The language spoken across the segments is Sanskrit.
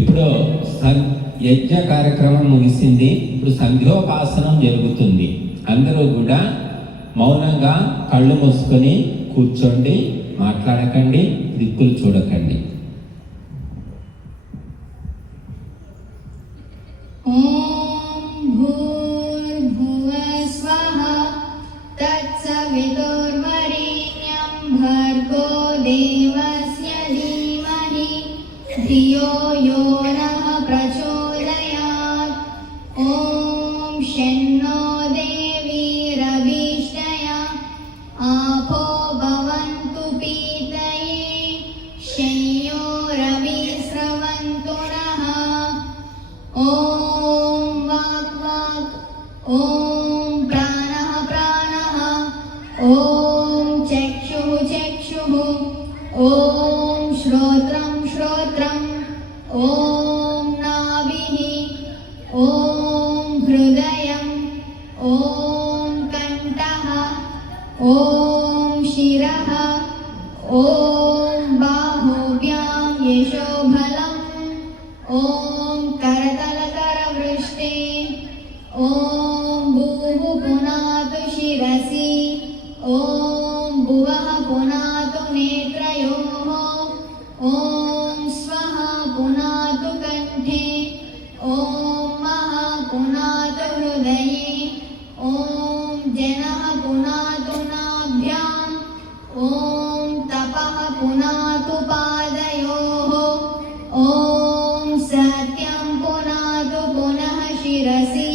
ఇప్పుడు యజ్ఞ కార్యక్రమం ముగిసింది. ఇప్పుడు సంధ్యోపాసనం జరుగుతుంది. అందరూ కూడా మౌనంగా కళ్ళు మూసుకొని కూర్చోండి, మాట్లాడకండి, దిక్కులు చూడకండి. धियो यो नः प्रचोदयात्। ॐ शन्नो देवीरभीष्टया आपो भवन्तु पीतये शय्योरभिस्रवन्तु नः। ॐ वाक् वाक्, ॐ प्राणः प्राणः, ॐ चक्षुः चक्षुः, ॐ श्रोत्रं श्रोत्रम्, ॐ नाभिः, ॐ हृदयम्, ॐ कण्ठः, ॐ शिरः, ॐ बाहुभ्यां यशोबलम्, ॐ करतलकरवृष्टे, ॐ भूः पुनातु शिरसि, ॐ भुवः पुनातु नेत्रयोः, ॐ स्वः पुनातु कण्ठे, ॐ महः पुनातु हृदये, ॐ जनः पुनातु नाभ्याम्, ॐ तपः पुनातु पादयोः, ॐ सत्यं पुनातु पुनः शिरसि,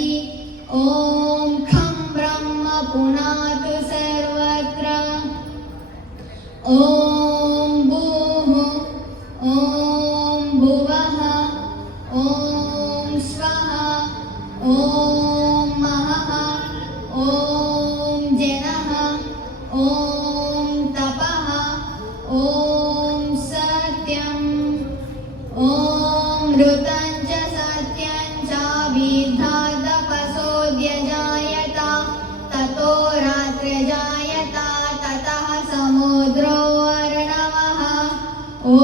ॐ खं ब्रह्म पुनातु सर्वत्र, ॐ भूः, ॐ भुवः, ॐ स्वः, ॐ महः, ॐ जनः, ॐ तपः, ॐ सत्यम्, ॐ ऋतं च सत्यं च विद्धातपसोऽध्यजायत, ततो रात्र्यजायत, ततः समुद्रो अर्णवः, ॐ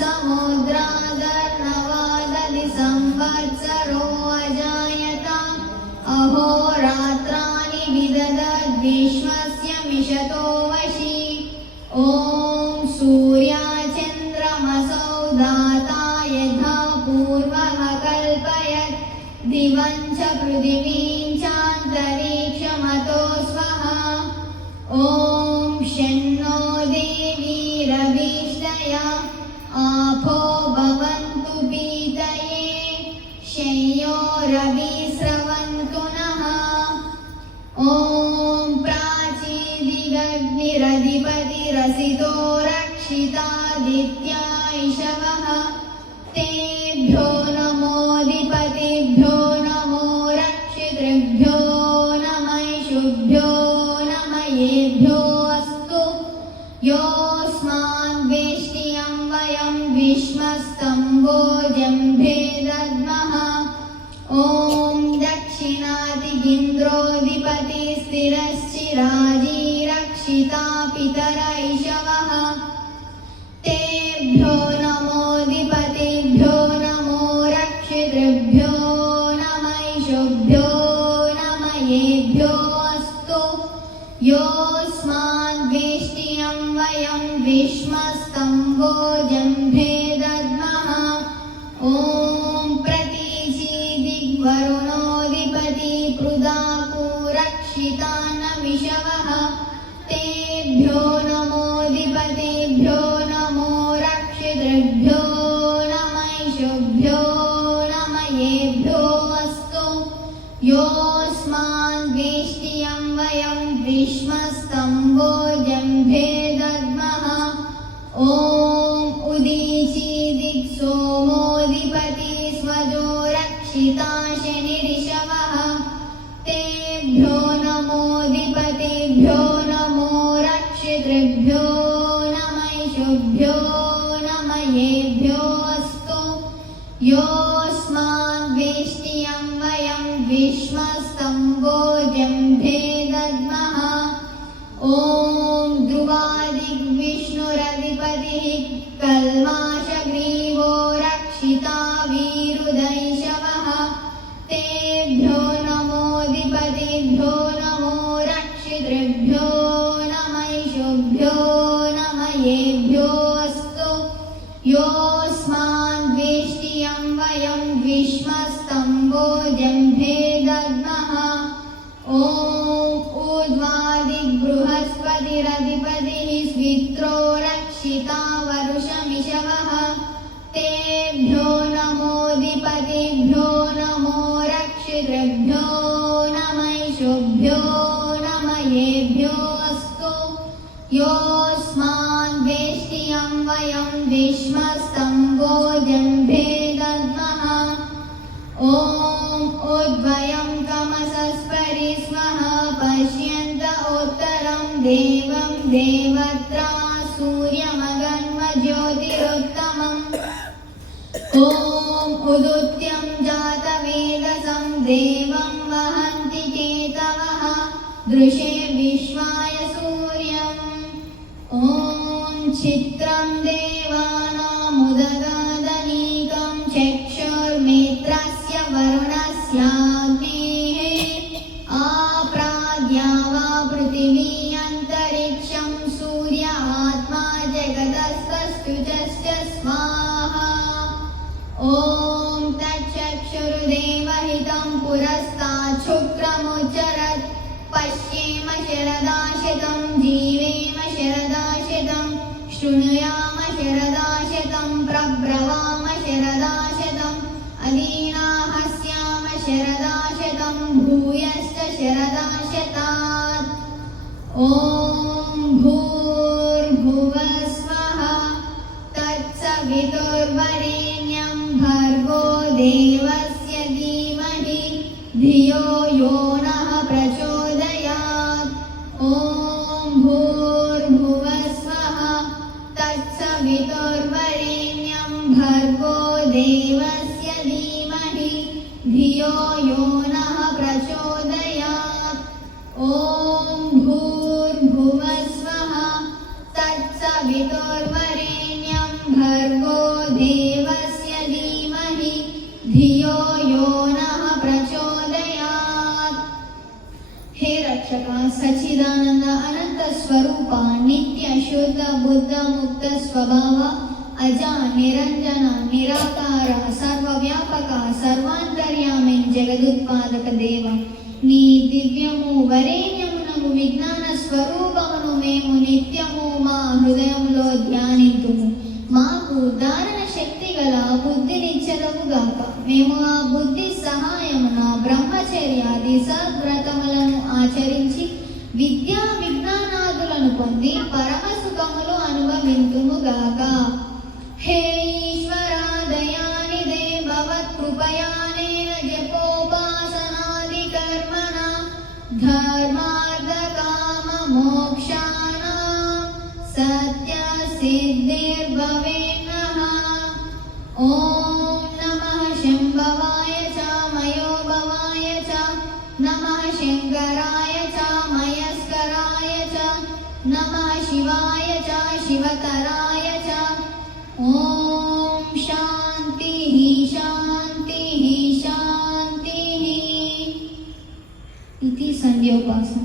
समुद्रादर्णवादधि संवत्सरो अजायत, अहोरात्राणि विदधद्विश्वस्य मिषतो वशि, ॐ सूर्याचन्द्रमसौ दाता यथा पूर्वः कल्पयत्, दिवं च पृथिवीं चान्तरिक्षमतो स्वः, ॐ शन्नो देवीरभीष्टया आपो भवन्तु पीतये शय्योरभिस्रवन्तु नः। ॐ प्राचीदिगग्निरधिपतिरसितो रक्षितादित्या इषवः, तेभ्यो नमोऽधिपतिभ्यो नमो रक्षितृभ्यो नमैषुभ्यो नमयेभ्यो अस्तु। योऽस्मान् वेष्टियं वयं विश्वस्तम्भोजम्भे दद्मः, ॐ दक्षिणादिगिन्द्रोऽधिपतिस्थिरश्चिराजी रक्षिता पितर इषवः, तेभ्यो नमोऽधिपतिभ्यो नमो रक्षितृभ्यो नमैषुभ्यो नमयेभ्यो अस्तु। योऽस्मान् वेष्टियं वयं विश्वस्तम्भोजम्भे दद्मः, ॐ प्रतीचीदिग्वरुणोऽधिपति पृदाकु रक्षितानमिषवः, तेभ्यो नमोऽधिपतिभ्यो नमो रक्षितृभ्यो नमैषुभ्यो नमयेभ्यो अस्तु। योऽस्मान् वेष्टियं वयं विश्वस्तम्भोजम्भे दद्मः, ॐ उदीचीदिक्सोमोऽधिपति स्वजो रक्षिता शनिरिषवः, तेभ्यो नमोऽधिपतिभ्यो नमो रक्षितृभ्यो नमैषुभ्यो नमयेभ्यो अस्तु। योऽस्मान् वेष्टियं वयं विश्वस्तम्भोजम्भे दद्मः, ॐ ध्रुवादिग्विष्णुरधिपतिः कल्माषग्रीवो रक्षिता वीरुदैषवः तेभ्यो नमोऽधिपतिभ्यो नमो रक्षितृभ्यो नमैषुभ्यो नमयेभ्योऽस्तु योऽस्मान् वेष्टियं वयं विश्वस्तम्भो जम्भे दद्मः ॐ ऊर्ध्वादिबृहस्पतिरधिपतिः स्वित्रो रक्षिता वरुषमिषवः तेभ्यो नमोऽधिपतिभ्यो नमो रक्षितृभ्यो नमैषुभ्यो नमयेभ्योऽस्तु योऽस्मान् वेष्टियं वयं विश्वस्तम्भो जम्भे दद्मः ॐ उद्वयं तमसस्परि स्मः पश्यन्त उत्तरं देवं देवत्रा सूर्यमगन्मज्योतिरुत्तमम् ॐ उदुत्यं जातवेदसं देवं वहन्ति केतवः दृशे विश्वाय सूर्यम् ॐ चित्रं देवानामुदगादनीकं चक्षुर्मित्रस्य वरुणस्याग्नेः आप्राज्ञा वा पृथिवी अन्तरिक्षं सूर्य आत्मा जगतस्तस्तुजश्च स्वाहा ॐ तच्चक्षुर्देवहितं पुरस्तात् शुक्रमुच्चरत् पश्येम शरदाशतं जीवेम शरदाशतं शृणुयाम शरदाशतं प्रब्रवाम शरदाशतम् अदीनाहस्याम शरदाशतं भूयश्च शरदाशतात् ॐ भूर्भुवस्वः तत्सवितुर्वरेण्यं भर्गो देवस्य धीमहि धियो यो नः प्रचोदयात् ॐ भूर्भुवस्वः तत्सवितुर्वरेण्यं भर्गो देवस्य धीमहि धियो यो नः प्रचोदयात् ॐ भूर्भुवस्वः तत्सवितुर्वरेण्यं भर्गो देवस्य धीमहि धियो यो नः प्रचोदयात् हे रक्षका सच्चिदानंद अनंत स्वरूपा नित्य शुद्ध बुद्ध मुक्त स्वभाव अजा निरंजन निराकार सर्वव्यापक सर्वांतर्यामी जगदुत्पादक देव నీ దివ్యము వరేణ్యమునగు విజ్ఞాన స్వరూపమును మేము నిత్యము మా హృదయంలో ధ్యానింతుము మాకు ధారణ శక్తి గల బుద్ధినిచ్చదవుగాక మేము ఆ బుద్ధి సహాయమున బ్రహ్మచర్యాది సద్వ్రతములను ఆచరించి విద్యా విజ్ఞానాదులను పొంది పరమ సుఖములు అనుభవింతుముగాక హే ఈశ్వరా దయానిదే భవత్కృపయానేన జపోపాసనాది కర్మణ ధర్మార్థ కామ మోక్షాణం సత్య సిద్ధిర్భవేన్నః ఓం నమః శంభవాయ చ మయోభవాయ చ నమః శంకరాయ చ మయస్కరాయ చ నమః శివాయ చ శివతరాయ చ ఓం శాంతిః శాంతిః శాంతిః इति संध्योपासना।